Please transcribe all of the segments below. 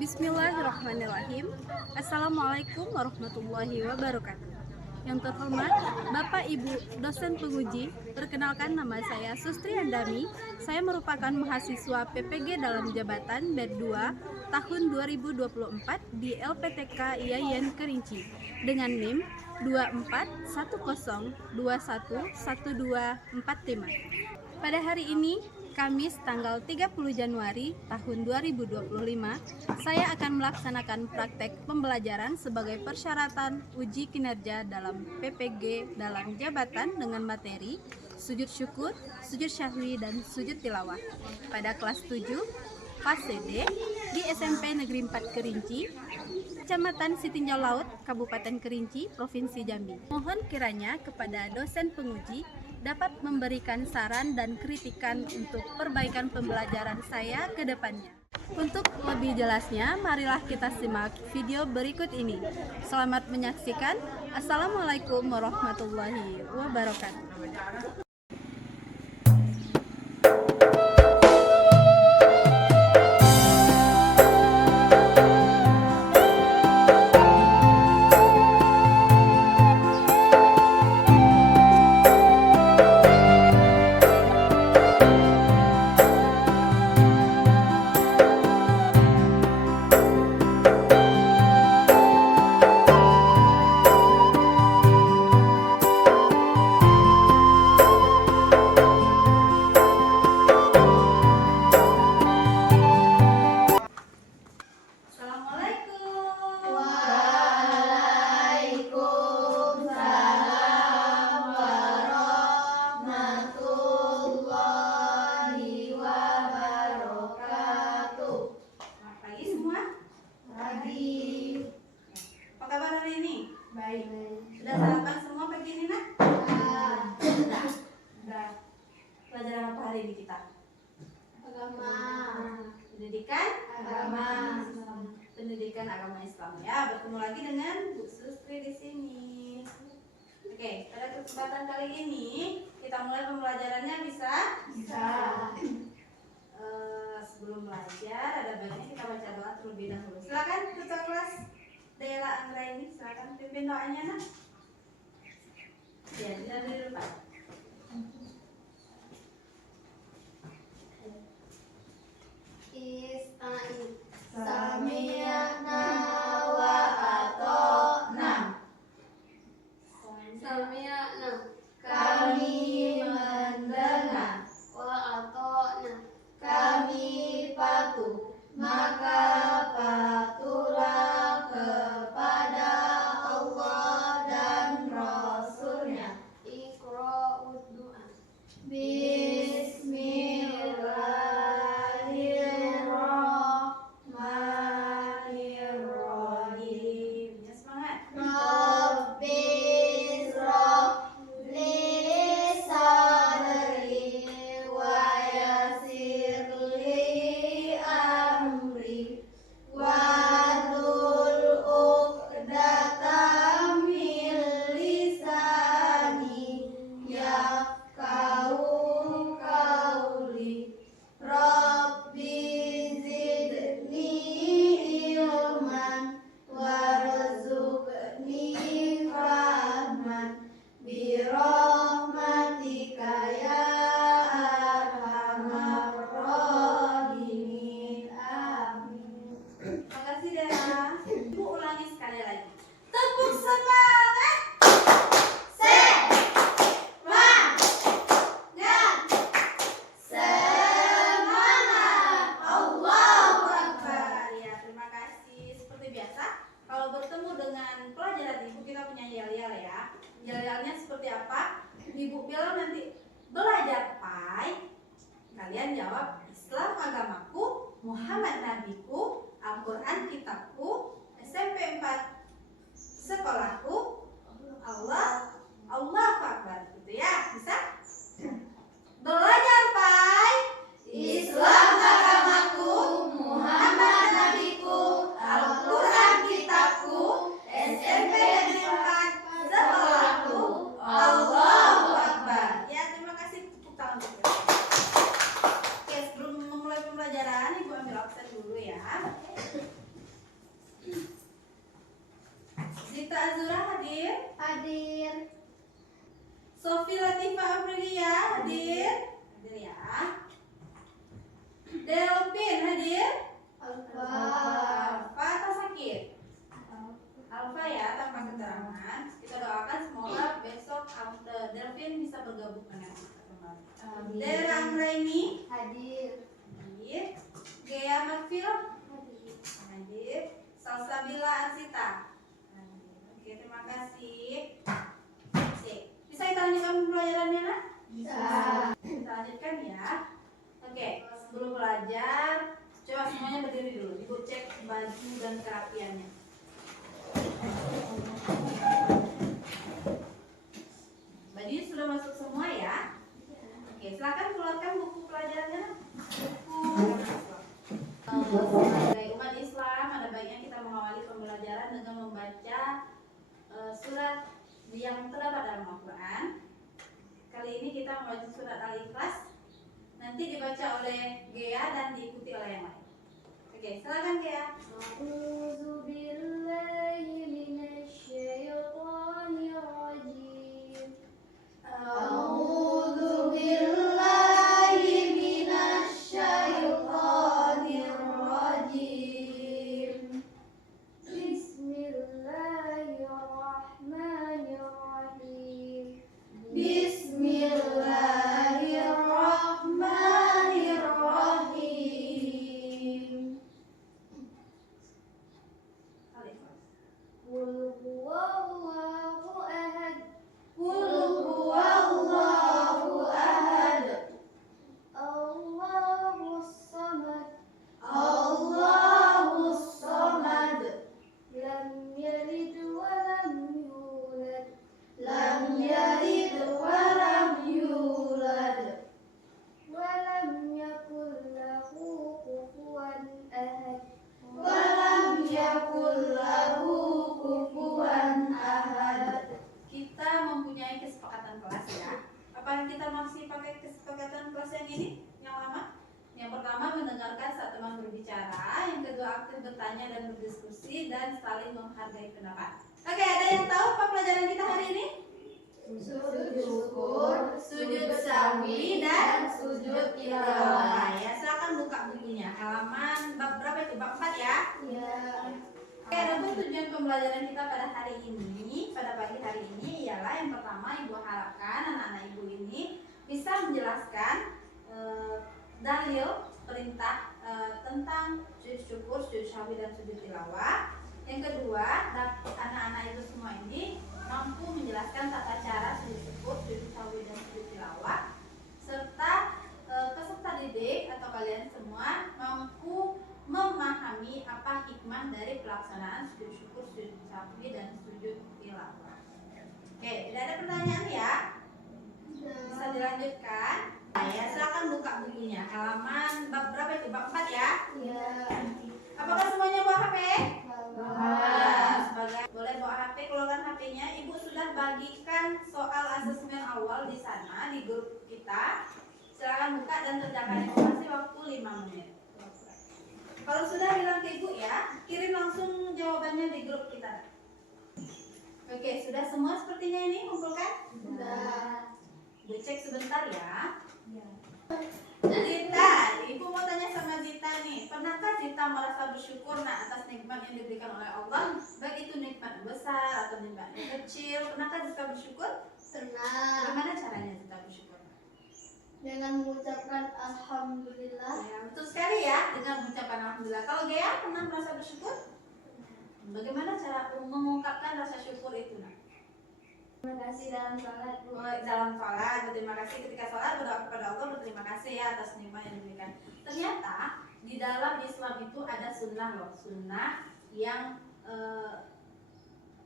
Bismillahirrahmanirrahim. Assalamualaikum warahmatullahi wabarakatuh. Yang terhormat Bapak Ibu dosen penguji, perkenalkan nama saya Sustri Andami. Saya merupakan mahasiswa PPG dalam jabatan BED 2 tahun 2024 di LPTK IAIN Kerinci dengan NIM 2410211245. Pada hari ini, Kamis tanggal 30 Januari tahun 2025, saya akan melaksanakan praktek pembelajaran sebagai persyaratan uji kinerja dalam PPG dalam jabatan dengan materi sujud syukur, sujud syahwi, dan sujud tilawah pada kelas 7 fase D di SMP Negeri 4 Kerinci, Kecamatan Sitinjau Laut, Kabupaten Kerinci, Provinsi Jambi. Mohon kiranya kepada dosen penguji dapat memberikan saran dan kritikan untuk perbaikan pembelajaran saya ke depannya. Untuk lebih jelasnya, marilah kita simak video berikut ini. Selamat menyaksikan. Assalamualaikum warahmatullahi wabarakatuh. Sudah sarapan semua pagi ini, nak? Sudah. Pelajaran apa hari ini kita? Agama. Pendidikan Agama. Pendidikan agama Islam, ya. Bertemu lagi dengan Bu Sustri di sini. Oke, pada kesempatan kali ini kita mulai pembelajarannya bisa? Bisa. Sebelum belajar, ada baiknya kita baca doa terlebih dahulu. Silakan ketua kelas Dela Anggra ini, silakan pimpin doanya, nak. Ya, tidak dari depan. Istain. Sami'na wa ata'na. Sami'na. Kami mendengar. Wa ata'na. Kami patuh. Maka patuhlah kepada Allah dan Rasulnya. Iqra'ud du'a. Bismillahirrahmanirrahim. Ya, semangat. Rabbi isra'li sadri wa yassir li amri wahlul 'uqdatam min lisani yafqahu qawli. Rabbi zidni ilman warzuqni fahman birahmatika ya arhamar rahimin. Amin. Makasih, Dela. Ibu ulangi sekali lagi. Tepuk semangat. Semangat. Allahu Akbar. Ya, terima kasih. Seperti biasa, kalau bertemu dengan pelajaran ibu, kita punya yel-yel ya. Yel-yelnya seperti apa? Ibu bilang nanti belajar pai. Kalian jawab Islam agamaku, Muhammad nabiku, Al-Quran kitabku, SMP 4 sekolahku, Allah Akbar. Gitu ya, bisa? Belajar pai. Islam agamaku, Muhammad nabiku, Al-Quran kitabku, SMP SMP 4 sekolahku, Allahu Akbar. Ya, terima kasih. Tepuk tangan. Oke, sebelum memulai pembelajaran, Ibu ambil absen dulu. Hadir? Alfa. Alfa atau sakit? Alfa ya, tanpa keterangan. Kita doakan semoga besok Delvin bisa bergabung dengan kita kembali. Derang Raini? Hadir. Hadir. Gea Marfil? Hadir. Salsabila Arsita? Hadir. Oke, terima kasih. Bisa kita lanjutkan pembelajarannya, nak? Bisa. Kita lanjutkan ya. Oke, sebelum belajar, coba semuanya berdiri dulu. Ibu cek baju dan kerapiannya. Bajunya sudah masuk semua ya. Oke, silakan keluarkan buku pelajarannya. Buku sebagai umat Islam, ada baiknya kita mengawali pembelajaran dengan membaca surat yang terdapat dalam Al-Quran. Kali ini kita membaca surat Al-Ikhlas. Nanti dibaca oleh Gea dan diikuti oleh yang lain. Oke, silakan Gea. A'udzu billahi minasyaitonir rajim. A'udzu billahi minasyaitonir rajim. Bismillahirrahmanirrahim. Bismillahirrahmanirrahim. Qul huwallahu ahad. Qul huwallahu ahad. Allahus samad. Allahus samad. Lam yalid wa lam yulad. Lam yalid wa lam yulad. Wa lam yakul lahu kufuwan ahad. Wa lam yakul lahu kufuwan ahad. Kita mempunyai kesepakatan kelas ya. Apa kita masih pakai kesepakatan kelas yang ini? Yang lama? Yang pertama mendengarkan saat teman berbicara, yang kedua aktif bertanya dan berdiskusi, dan saling menghargai pendapat. Oke, ada yang tahu apa pelajaran kita hari ini? Sujud syukur, Sujud sahwi dan sujud tilawah. Ya, silakan buka bukunya. Halaman bab berapa itu? Bab 4 ya. Ya. Oke, adapun tujuan pembelajaran kita pada hari ini, pada pagi hari ini ialah yang pertama, ibu harapkan anak-anak ibu ini bisa menjelaskan dalil perintah tentang sujud syukur, sujud sahwi dan sujud tilawah. Yang kedua, anak-anak itu semua ini mampu menjelaskan tata cara sujud syukur, sujud sahwi dan sujud tilawah, serta peserta didik atau kalian semua mampu memahami apa hikmah dari pelaksanaan sujud syukur, sujud sahwi dan sujud tilawah. Oke, tidak ada pertanyaan ya? Bisa dilanjutkan? Ya, silakan buka bukunya. Halaman bab berapa itu? Bab 4 ya? Ya. Apakah semuanya bawa HP? Bawa. Boleh bawa HP, keluarkan HP-nya. Ibu sudah bagikan soal asesmen awal di sana di grup kita. Silakan buka dan kerjakan evaluasi waktu 5 menit. Kalau sudah bilang ke ibu ya, kirim langsung jawabannya di grup kita. Oke, sudah semua sepertinya ini kumpulkan? Sudah. Ibu cek sebentar ya. Ya. Zita, ibu mau tanya sama Zita nih, pernahkah Zita merasa bersyukur atas nikmat yang diberikan oleh Allah, baik itu nikmat besar atau nikmat yang kecil? Pernahkah Zita bersyukur? Pernah. Bagaimana caranya Zita bersyukur? Dengan mengucapkan alhamdulillah. Ya, betul sekali ya, dengan mengucapkan alhamdulillah. Kalau Gea pernah merasa bersyukur? Bagaimana cara mengungkapkan rasa syukur itu? Terima kasih dalam salat. Dalam sholat berterima kasih, ketika sholat berdoa kepada Allah berterima kasih ya atas nikmat yang diberikan. Ternyata di dalam Islam itu ada sunnah loh, sunnah yang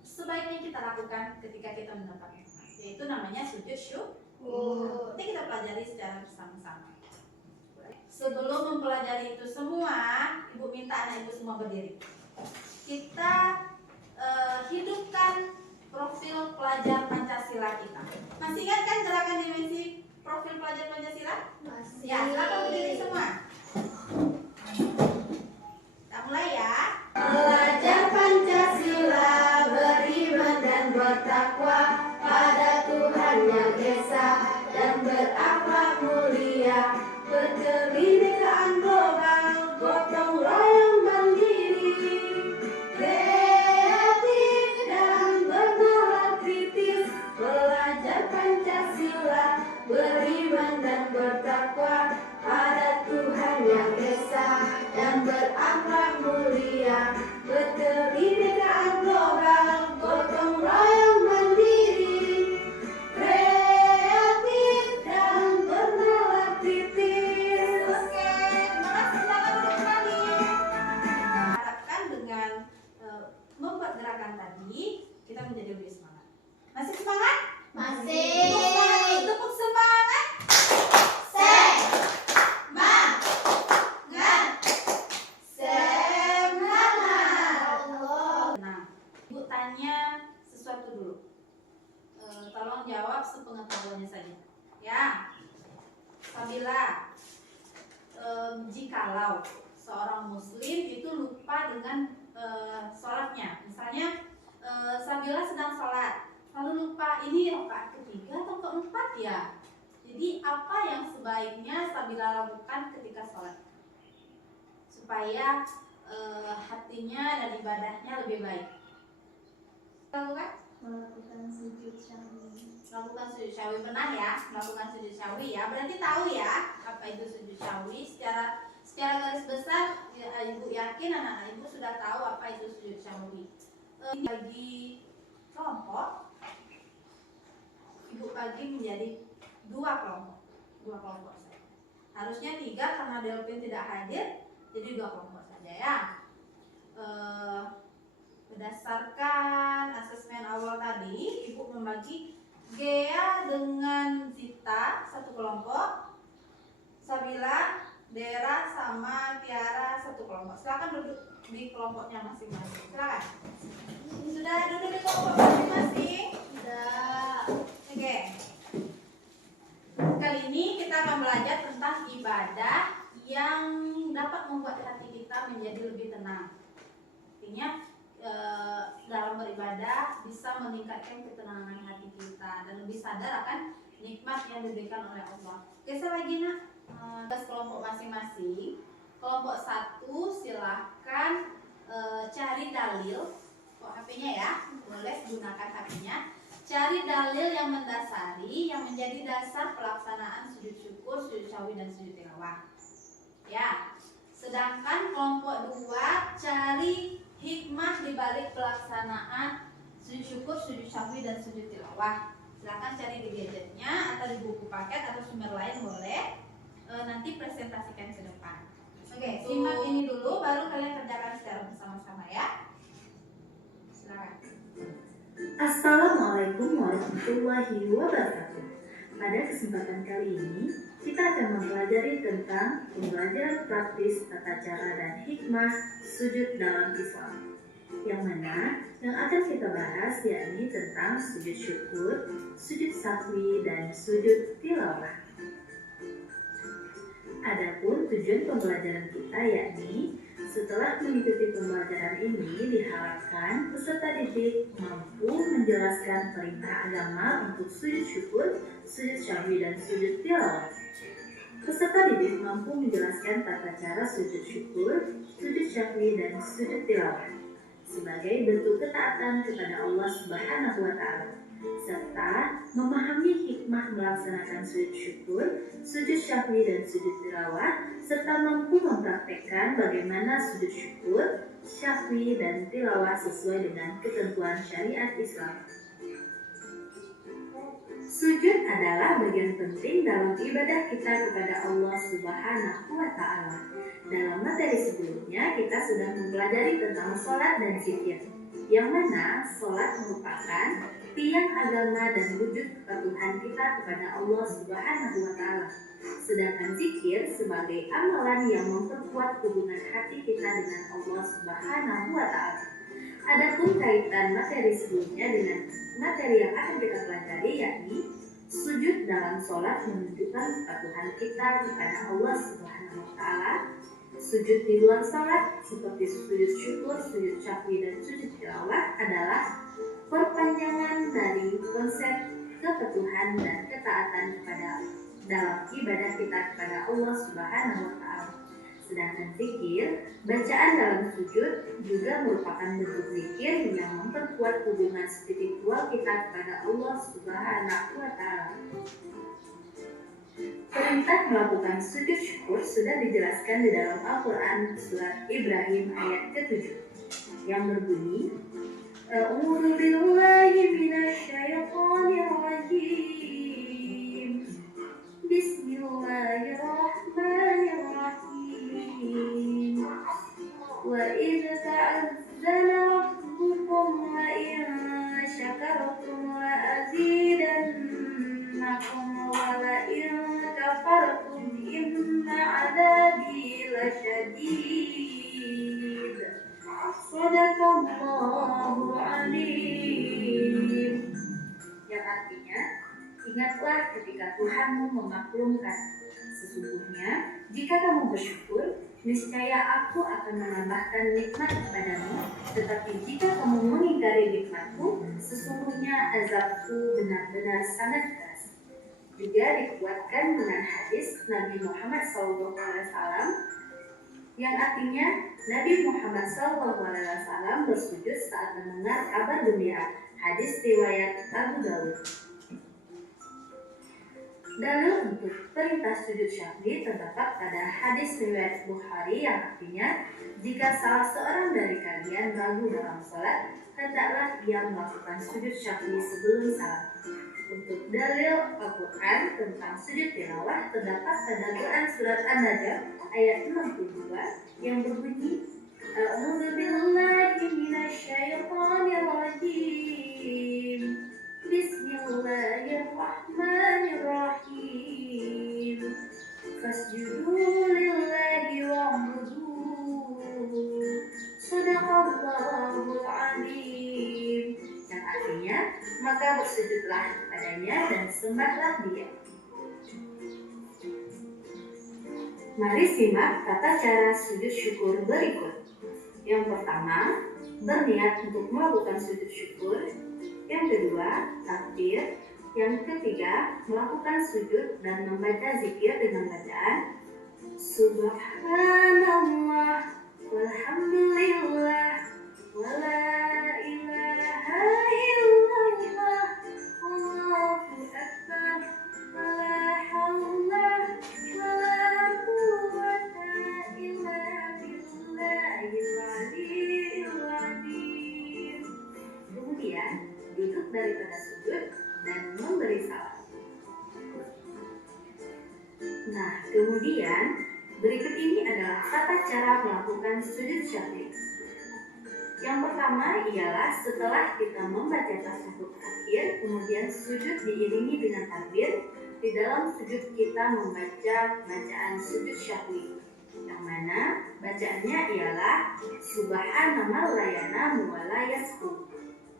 sebaiknya kita lakukan ketika kita mendapat nikmat, yaitu namanya sujud syukur. Nanti kita pelajari secara bersama-sama. Sebelum mempelajari itu semua, ibu minta anak ibu semua berdiri. Kita hidupkan profil pelajar Pancasila kita. Masih ingat kan gerakan dimensi profil pelajar Pancasila? Masih. Ya, silakan berdiri semua. Kita mulai ya. Pelajar Pancasila beriman dan bertakwa pada Tuhan Yang Esa dan berakhlak mulia, berkebinekaan global, gotong berakhlak mulia, berkebinekaan global, gotong royong mandiri, kreatif dan bernalar kritis. Oke, terima kasih. Silakan duduk kembali. Harapkan dengan membuat gerakan tadi kita menjadi lebih semangat. Masih semangat? Masih. Tepuk semangat. Nah, Ibu tanya sesuatu dulu. Tolong jawab sepengetahuannya saja. Ya, Sabila, jikalau seorang muslim itu lupa dengan sholatnya, misalnya Sabila sedang sholat, lalu lupa ini rakaat ketiga atau keempat ya. Jadi apa yang sebaiknya Sabila lakukan ketika sholat supaya hatinya dan ibadahnya lebih baik? Lakukan? Melakukan sujud syahwi. Melakukan sujud syahwi, pernah ya melakukan sujud syahwi ya, berarti tahu ya apa itu sujud syahwi. Secara garis besar ya, ibu yakin anak-anak ibu sudah tahu apa itu sujud syahwi. Bagi kelompok, ibu bagi menjadi dua kelompok saja. Harusnya 3 karena Delvin tidak hadir, jadi 2 kelompok saja ya. Berdasarkan asesmen awal tadi, ibu membagi Gea dengan Zita satu kelompok, Sabila, Dera sama Tiara satu kelompok. Silakan duduk di kelompoknya masing-masing. Silakan. Sudah duduk di kelompok masing-masing? Sudah. Oke. Kali ini kita akan belajar tentang ibadah yang dapat membuat hati kita menjadi lebih tenang. Artinya dalam beribadah bisa meningkatkan ketenangan hati kita dan lebih sadar akan nikmat yang diberikan oleh Allah. Geser lagi nak, atas kelompok masing-masing. Kelompok 1 silahkan cari dalil, kok HP-nya ya, boleh gunakan HP-nya. Cari dalil yang mendasari, yang menjadi dasar pelaksanaan sujud syukur, sujud syahwi dan sujud tilawah. Ya. Sedangkan kelompok 2 cari hikmah di balik pelaksanaan sujud syukur, sujud syahwi dan sujud tilawah. Silakan cari di gadgetnya atau di buku paket atau sumber lain boleh. Nanti presentasikan ke depan. Oke, simak ini dulu baru kalian kerjakan secara bersama-sama ya. Silakan. Assalamualaikum warahmatullahi wabarakatuh. Pada kesempatan kali ini, kita akan mempelajari tentang pembelajaran praktis tata cara dan hikmah sujud dalam Islam. Yang mana yang akan kita bahas yakni tentang sujud syukur, sujud sahwi, dan sujud tilawah. Adapun tujuan pembelajaran kita yakni setelah mengikuti pembelajaran ini diharapkan peserta didik mampu menjelaskan perintah agama untuk sujud syukur, sujud syahwi, dan sujud tilawah. Peserta didik mampu menjelaskan tata cara sujud syukur, sujud syahwi, dan sujud tilawah sebagai bentuk ketaatan kepada Allah Subhanahu wa Ta'ala, serta memahami hikmah melaksanakan sujud syukur, sujud syahwi, dan sujud tilawah, serta mampu mempraktekkan bagaimana sujud syukur, syahwi, dan tilawah sesuai dengan ketentuan syariat Islam. Sujud adalah bagian penting dalam ibadah kita kepada Allah Subhanahu wa Ta'ala. Dalam materi sebelumnya kita sudah mempelajari tentang sholat dan zikir, yang mana sholat merupakan tiang agama dan wujud kepatuhan kita kepada Allah Subhanahu wa Ta'ala. Sedangkan zikir sebagai amalan yang memperkuat hubungan hati kita dengan Allah Subhanahu wa Ta'ala. Adapun kaitan materi sebelumnya dengan materi yang akan kita pelajari yakni sujud dalam sholat menunjukkan kepatuhan kita kepada Allah Subhanahu wa Ta'ala. Sujud di luar sholat seperti sujud syukur, sujud syahwi, dan sujud tilawah adalah perpanjangan dari konsep kepatuhan dan ketaatan kepada dalam ibadah kita kepada Allah Subhanahu wa Ta'ala. Sedangkan zikir, bacaan dalam sujud juga merupakan bentuk zikir yang memperkuat hubungan spiritual kita kepada Allah Subhanahu wa Ta'ala. Perintah melakukan sujud syukur sudah dijelaskan di dalam Al-Quran surat Ibrahim ayat ke-7 yang berbunyi, A'udzu billahi minasyaitonir rajim. Bismillahirrahmanirrahim. Wa idz ta'azzana rabbukum la in syakartum la azidannakum wa la in kafartum inna 'adzabi lasyadid. Shadaqallahu alim. Yang artinya, ingatlah ketika Tuhanmu memaklumkan. Sesungguhnya, jika kamu bersyukur, niscaya aku akan menambahkan nikmat kepadamu. Tetapi jika kamu mengingkari nikmatku, sesungguhnya azabku benar-benar sangat keras. Juga dikuatkan dengan hadis Nabi Muhammad SAW yang artinya Nabi Muhammad SAW bersujud saat mendengar kabar gembira. Hadis riwayat Abu Dawud. Dalil untuk perintah sujud syahwi terdapat pada hadis riwayat Bukhari yang artinya, jika salah seorang dari kalian ragu dalam sholat, hendaklah ia melakukan sujud syahwi sebelum salat. Untuk dalil Al-Quran tentang sujud tilawah terdapat pada Quran surat An-Najm ayat 62 yang berbunyi, A'udzu billahi minasyaitonir rajim. Bismillahirrahmanirrahim. Fasjudu lillahi wa'budu. Shadaqallahu alim. Yang artinya, maka bersujudlah kepadanya dan sembahlah Dia. Mari simak tata cara sujud syukur berikut. Yang pertama, berniat untuk melakukan sujud syukur. Yang kedua, takbir. Yang ketiga, melakukan sujud dan membaca zikir dengan bacaan Subhanallah walhamdulillah wala ilaha illallah wallahu akbar wala haula wala quwwata illa billahil aliyyil azim. Kemudian duduk daripada sujud dan memberi salam. Nah, kemudian berikut ini adalah tata cara melakukan sujud syahwi. Yang pertama ialah setelah kita membaca tasyahud akhir, kemudian sujud diiringi dengan takbir. Di dalam sujud kita membaca bacaan sujud syahwi, yang mana bacaannya ialah Subhanallah la yanamu wa la yasku.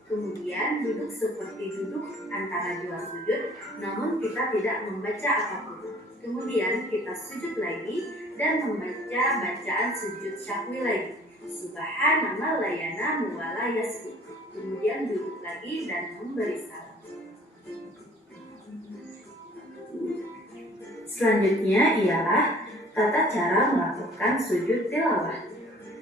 Kemudian duduk seperti duduk antara dua sujud, namun kita tidak membaca apapun. Kemudian kita sujud lagi dan membaca bacaan sujud syahwi lagi. Subhanallah la yanamu wa la yasku. Kemudian duduk lagi dan memberi salam. Selanjutnya ialah tata cara melakukan sujud tilawah.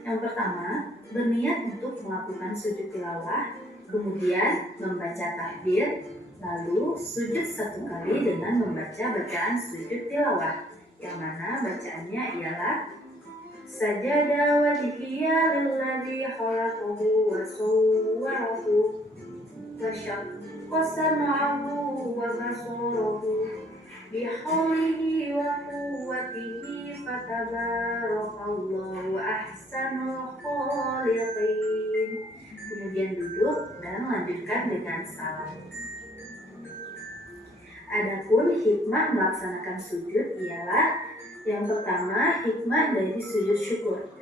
Yang pertama, berniat untuk melakukan sujud tilawah, kemudian membaca takbir, lalu sujud satu kali dengan membaca bacaan sujud tilawah, yang mana bacaannya ialah Sajada wajhiya lilladzi khalaqahu wa sawwarahu wa syaqqa sam'ahu wa basarahu bihaulihi wa quwwatihi fatabarakallahu ahsanul khaliqin. Kemudian duduk dan lanjutkan dengan salam. Adapun hikmah melaksanakan sujud ialah yang pertama, hikmah dari sujud syukur,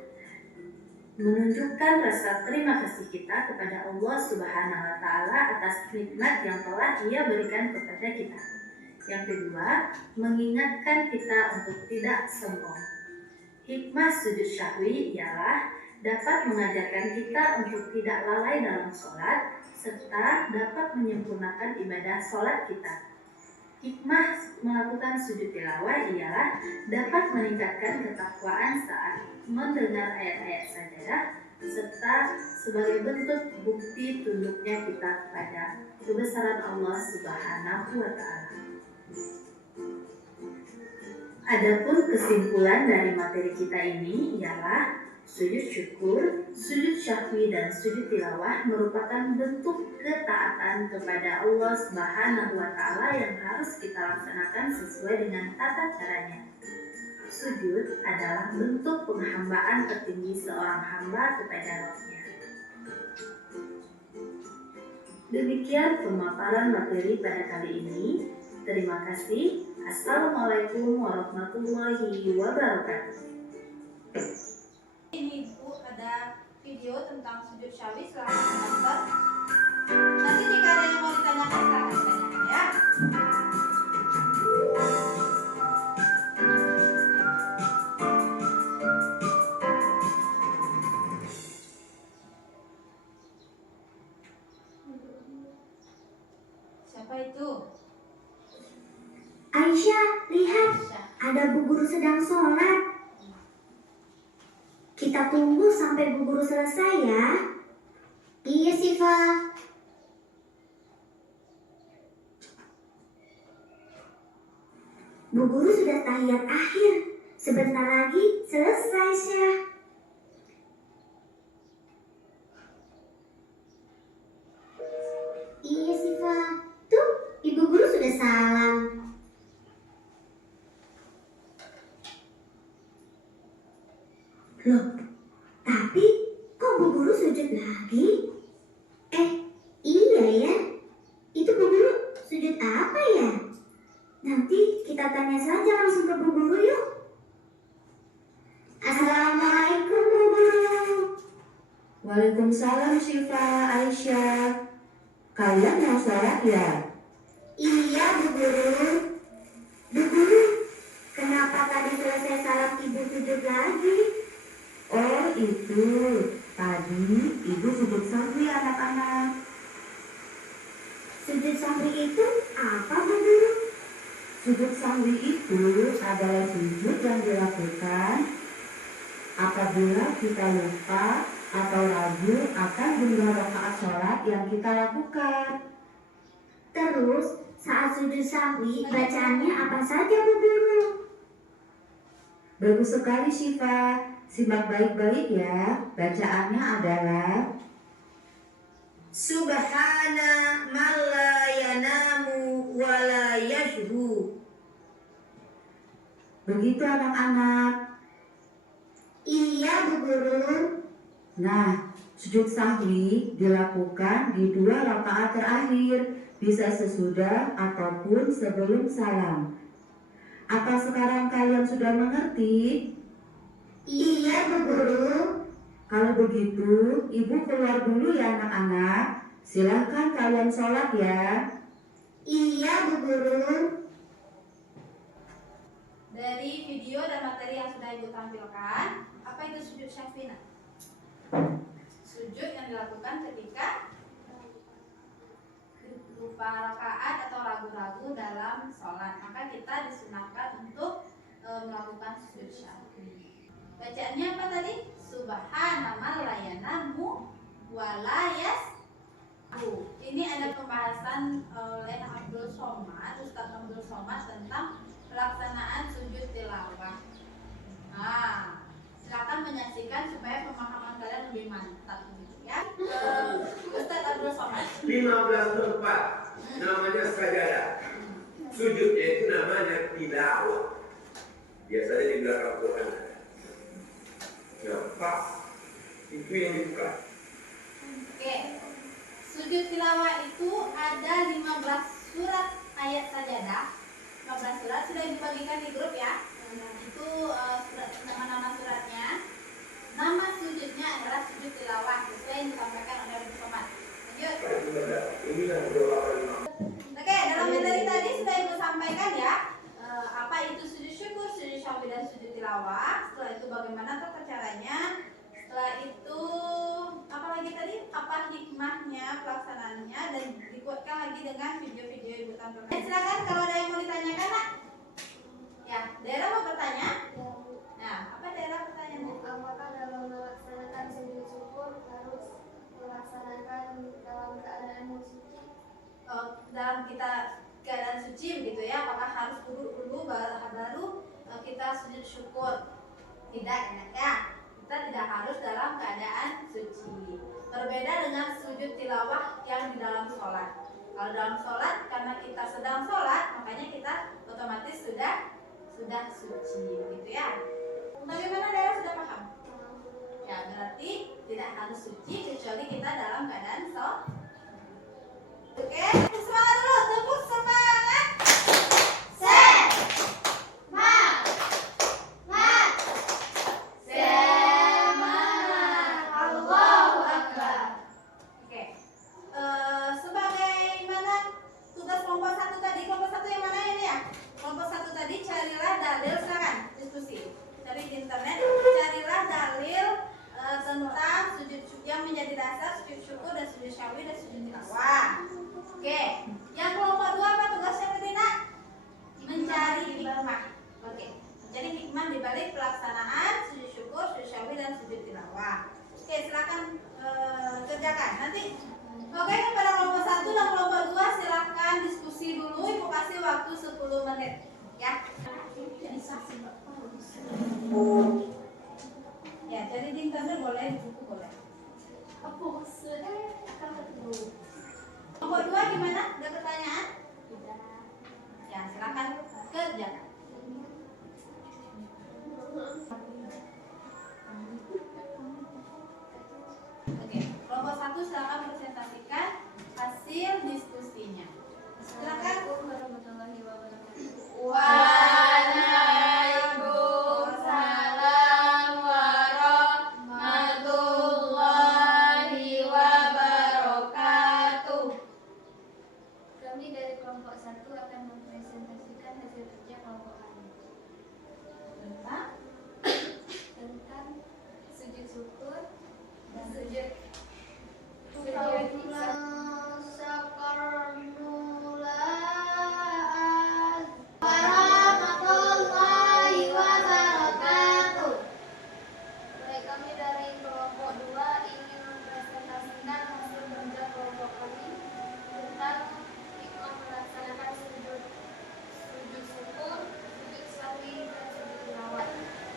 menunjukkan rasa terima kasih kita kepada Allah Subhanahu wa Ta'ala atas nikmat yang telah Ia berikan kepada kita. Yang kedua, mengingatkan kita untuk tidak sombong. Hikmah sujud syahwi ialah dapat mengajarkan kita untuk tidak lalai dalam sholat, serta dapat menyempurnakan ibadah sholat kita. Hikmah melakukan sujud tilawah ialah dapat meningkatkan ketakwaan saat mendengar ayat-ayat sajadah, serta sebagai bentuk bukti tunduknya kita kepada kebesaran Allah Subhanahu wa Ta'ala. Adapun kesimpulan dari materi kita ini ialah sujud syukur, sujud syahwi, dan sujud tilawah merupakan bentuk ketaatan kepada Allah Subhanahu wa Ta'ala yang harus kita laksanakan sesuai dengan tata caranya. Sujud adalah bentuk penghambaan tertinggi seorang hamba kepada Rabb-Nya. Demikian pemaparan materi pada kali ini. Terima kasih. Assalamualaikum warahmatullahi wabarakatuh. Ini Bu ada video tentang sujud syahwi selama semester. Nanti jika ada yang mau ditanyakan silahkan ditanyakan ya. Siapa itu? Aisyah, lihat, Aisyah. ada Bu Guru sedang sholat. Kita tunggu sampai Bu Guru selesai ya. Iya, Siva. Bu Guru sudah tahiyat akhir. Sebentar lagi selesai, Syah. Iya, Siva. Tuh, Ibu Guru sudah salam. Loh, tapi kok Bu Guru sujud lagi? Iya ya. Itu Bu Guru sujud apa ya? Nanti kita tanya saja langsung ke Bu Guru yuk. Assalamualaikum Bu Guru. Waalaikumsalam Syifa, Aisyah. Kalian mau sholat ya? Iya Bu Guru. Bu Guru, kenapa tadi selesai salam Ibu sujud lagi? Oh itu, tadi ibu sujud sahwi anak-anak. Sujud sahwi itu apa Bu Guru? Sujud sahwi itu adalah sujud yang dilakukan apabila kita lupa atau ragu akan jumlah rakaat sholat yang kita lakukan. Terus saat sujud sahwi bacaannya apa saja Bu Guru? Bagus sekali Syifa, simak baik-baik ya. Bacaannya adalah Subhana man la yanamu wa la yashbu. begitu anak-anak. Iya Bu Guru. Nah, sujud sahwi dilakukan di 2 rakaat terakhir, bisa sesudah ataupun sebelum salam. Apa sekarang kalian sudah mengerti? Iya Bu Guru. Kalau begitu, ibu keluar dulu ya anak-anak. Silahkan kalian sholat ya. Iya Bu Guru. Dari video dan materi yang sudah Ibu tampilkan, apa itu sujud syahwi? Sujud yang dilakukan ketika lupa rakaat atau ragu-ragu dalam sholat, maka kita disunahkan untuk melakukan sujud syahwi. Bacaannya apa tadi? Subhana man la yanamu wa la yasbu. Ini ada pembahasan oleh Abdul Somad, Ustaz Abdul Somad tentang pelaksanaan sujud tilawah. Nah, silakan menyaksikan supaya pemahaman kalian lebih mantap gitu ya. Ustaz Abdul Somad. 15 tempat namanya sajadah. Sujudnya itu namanya tilawah. Biasanya di belakang Quran. Nampak? Itu yang dibuka. Oke. Sujud tilawah itu ada 15 surat ayat sajadah. 15 surat sudah dibagikan di grup ya. Itu surat nama-nama suratnya. Nama sujudnya adalah sujud tilawah sesuai yang disampaikan oleh Abu Somad. Lanjut. Ini yang berdoa. Oke, dalam materi tadi sudah Ibu sampaikan ya. Apa itu sujud syukur, sujud syahwi, dan sujud tilawah. Setelah itu bagaimana tata caranya. Setelah itu apa lagi tadi? Apa hikmahnya, pelaksanaannya, dan dikuatkan lagi dengan video-video Ibu tampilkan. Silakan kalau ada yang mau ditanyakan, Nak. Ya, daerah mau bertanya? Nah, apa daerah pertanyaannya? Apakah dalam melaksanakan sujud syukur harus melaksanakan dalam keadaan suci? Dalam kita keadaan suci begitu ya, apakah harus wudhu dulu baru kita sujud syukur. Tidak enak ya. Kita tidak harus dalam keadaan suci. Berbeda dengan sujud tilawah yang di dalam sholat. Kalau dalam sholat, karena kita sedang sholat, makanya kita otomatis sudah suci, gitu ya. Bagaimana daerah sudah paham? Ya, berarti tidak harus suci kecuali kita dalam keadaan sholat. Oke, semangat dulu, tepuk semangat. Tentang sujud yang menjadi dasar sujud syukur dan sujud syahwi dan sujud tilawah. Oke, yang kelompok 2 apa tugasnya Kedina? Mencari hikmah. Oke, mencari hikmah di balik pelaksanaan sujud syukur, sujud syahwi dan sujud tilawah. Oke, silakan kerjakan. Nanti oke, kepada kelompok 1 dan kelompok 2 silakan diskusi dulu. Ibu kasih waktu 10 menit ya. Ya, jadi di internet boleh, di buku boleh. Apa sudah akan ketemu? Nomor 2 gimana? Ada pertanyaan? Tidak. Ya, silakan kerjakan. Oke, kelompok 1 silakan presentasikan hasil diskusinya. Silakan. Assalamualaikum warahmatullahi wabarakatuh. Waalaikumsalam warahmatullahi wabarakatuh. Kami dari kelompok 1 akan mempresentasikan hasil kerja kelompok kami tentang sujud syukur dan sujud warahmatullahi wabarakatuh. Baik, kami dari kelompok 2 ingin mempresentasikan hasil kerja kelompok kami tentang hikmah melaksanakan sujud syukur, sujud syahwi dan sujud tilawah.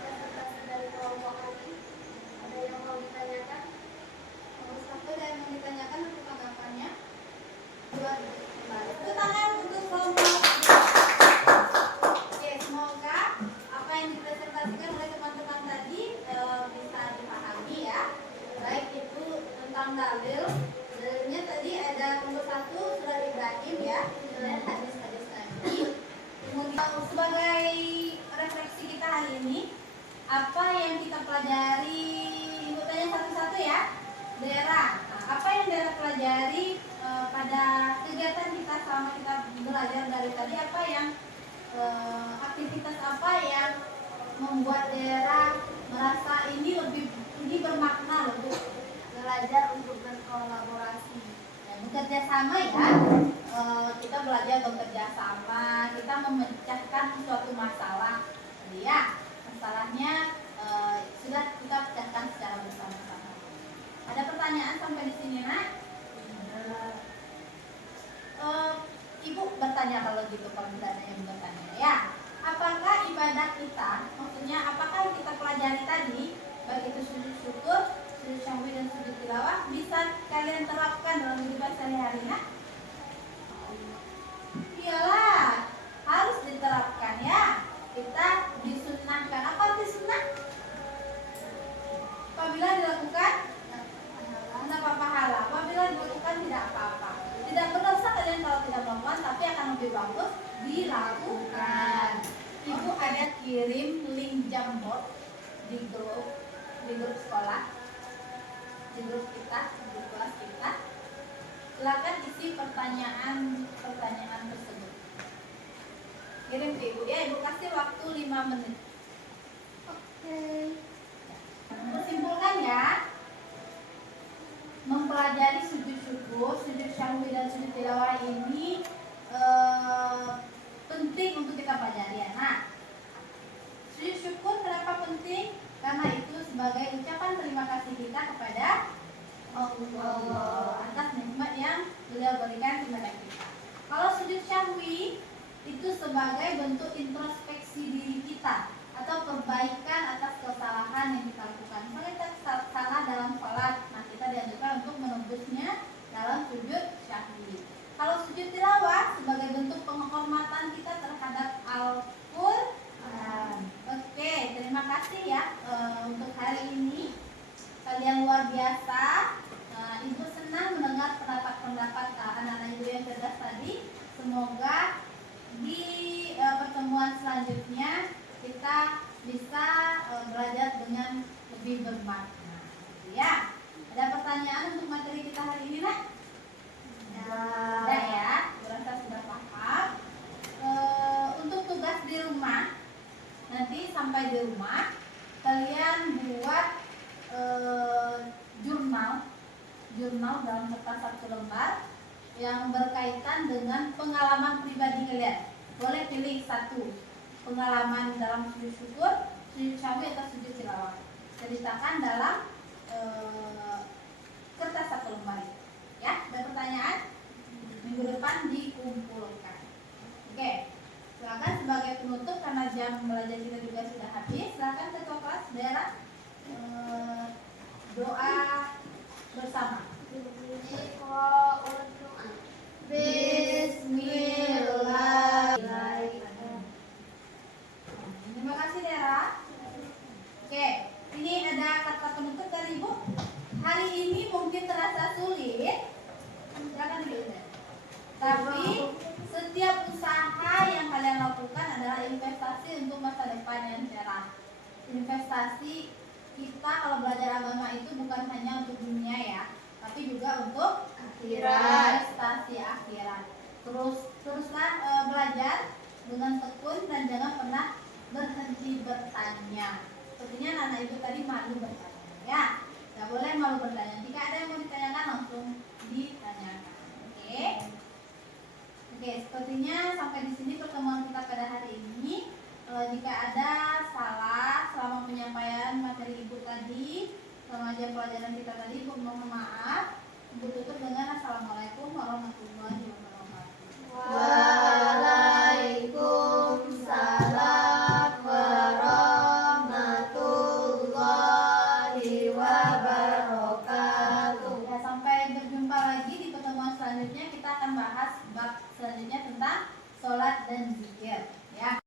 Presentasi dari kelompok kami, ada yang mau ditanyakan? Nomor 1 ada yang mau ditanyakan untuk tanggapannya? Tepuk tangan untuk kelompok 2. Oke, semoga apa yang dipresentasikan oleh teman-teman tadi bisa dipahami ya. Baik itu tentang dalil. Dalilnya tadi ada kelompok 1 surat Ibrahim ya, dan hadis-hadis Nabi. Kemudian sebagai refleksi kita hari ini, apa yang kita pelajari? Ibu tanya satu-satu ya. Daerah. Nah, apa yang daerah pelajari pada kegiatan kita selama kita belajar dari tadi? Apa yang aktivitas apa yang membuat daerah merasa ini lebih bermakna, lebih Belajar untuk berkolaborasi. ya, bekerja sama ya. Kita belajar bekerja sama, kita memecahkan suatu masalah. Jadi ya, masalahnya sudah kita pecahkan secara bersama-sama. Ada pertanyaan sampai di sini, Nak? Ibu bertanya kalau gitu, kalau misalnya yang bertanya ya. Apakah ibadah kita, maksudnya apakah yang kita pelajari tadi, baik itu sujud syukur, sujud syahwi dan sujud tilawah, bisa kalian terapkan dalam kehidupan sehari-harinya? Iyalah, harus diterapkan ya. Kita disunnahkan. Apa arti sunnah? Apabila dilakukan mendapat pahala, apabila dilakukan tidak apa-apa. Tidak berdosa kalian kalau tidak melakukan, tapi akan lebih bagus dilakukan. Ibu ada kirim link Jamboard di grup sekolah, di grup kita, di kelas kita. Silakan isi pertanyaan tersebut. Kirim ke ibu ya, ibu kasih waktu 5 menit. Oke. Simpulkan ya. Mempelajari sujud syukur, sujud syahwi dan sujud tilawah ini penting untuk kita pelajari ya. Nah, sujud syukur kenapa penting? Karena itu sebagai ucapan terima kasih kita kepada Allah atas nikmat yang beliau berikan kepada kita. Kalau sujud syahwi itu sebagai bentuk introspeksi diri kita kita atau perbaikan atas kesalahan yang kita lakukan. Misalnya kita salah dalam sholat, nah kita dianjurkan untuk menebusnya dalam sujud syahwi. Kalau sujud tilawah sebagai bentuk penghormatan kita terhadap Al-Quran. Oke, terima kasih ya untuk hari ini. Kalian luar biasa. Ibu senang mendengar pendapat-pendapat anak-anak ibu yang cerdas tadi. Semoga di pertemuan selanjutnya kita bisa belajar dengan lebih bermakna. Ya, ada pertanyaan untuk materi kita hari ini, Nak? Ada ya, berasa sudah paham. Untuk tugas di rumah, nanti sampai di rumah kalian buat jurnal dalam kertas 1 lembar yang berkaitan dengan pengalaman pribadi kalian. Boleh pilih satu, pengalaman dalam sujud syukur, sujud syahwi atau sujud tilawah. Ceritakan dalam kertas 1 lembar itu. Ya, ada pertanyaan? Minggu depan dikumpulkan. Oke, silakan sebagai penutup karena jam belajar kita juga sudah habis. Silakan ketua kelas daerah doa bersama. Bismillahirrahmanirrahim. Terima kasih daerah. Oke, ini ada kata penutup dari Ibu. Hari ini mungkin terasa sulit. Silakan dulu. Tapi setiap usaha yang kalian lakukan adalah investasi untuk masa depan yang cerah. Investasi kita kalau belajar agama itu bukan hanya untuk dunia ya, tapi juga untuk akhirat, investasi akhirat. Teruslah belajar dengan tekun dan jangan pernah berhenti bertanya. Sepertinya anak ibu tadi malu bertanya, ya. Tidak boleh malu bertanya. Jika ada yang mau ditanyakan langsung ditanyakan. Oke, sepertinya sampai di sini pertemuan kita pada hari ini. Jika ada salah selama penyampaian materi ibu tadi, selama jam pelajaran kita tadi, ibu mohon maaf. Ibu tutup dengan assalamualaikum warahmatullahi wabarakatuh. Waalaikumsalam warahmatullahi wabarakatuh. Ya, sampai berjumpa lagi di pertemuan selanjutnya. Kita akan bahas bab selanjutnya tentang sholat dan zikir. Ya.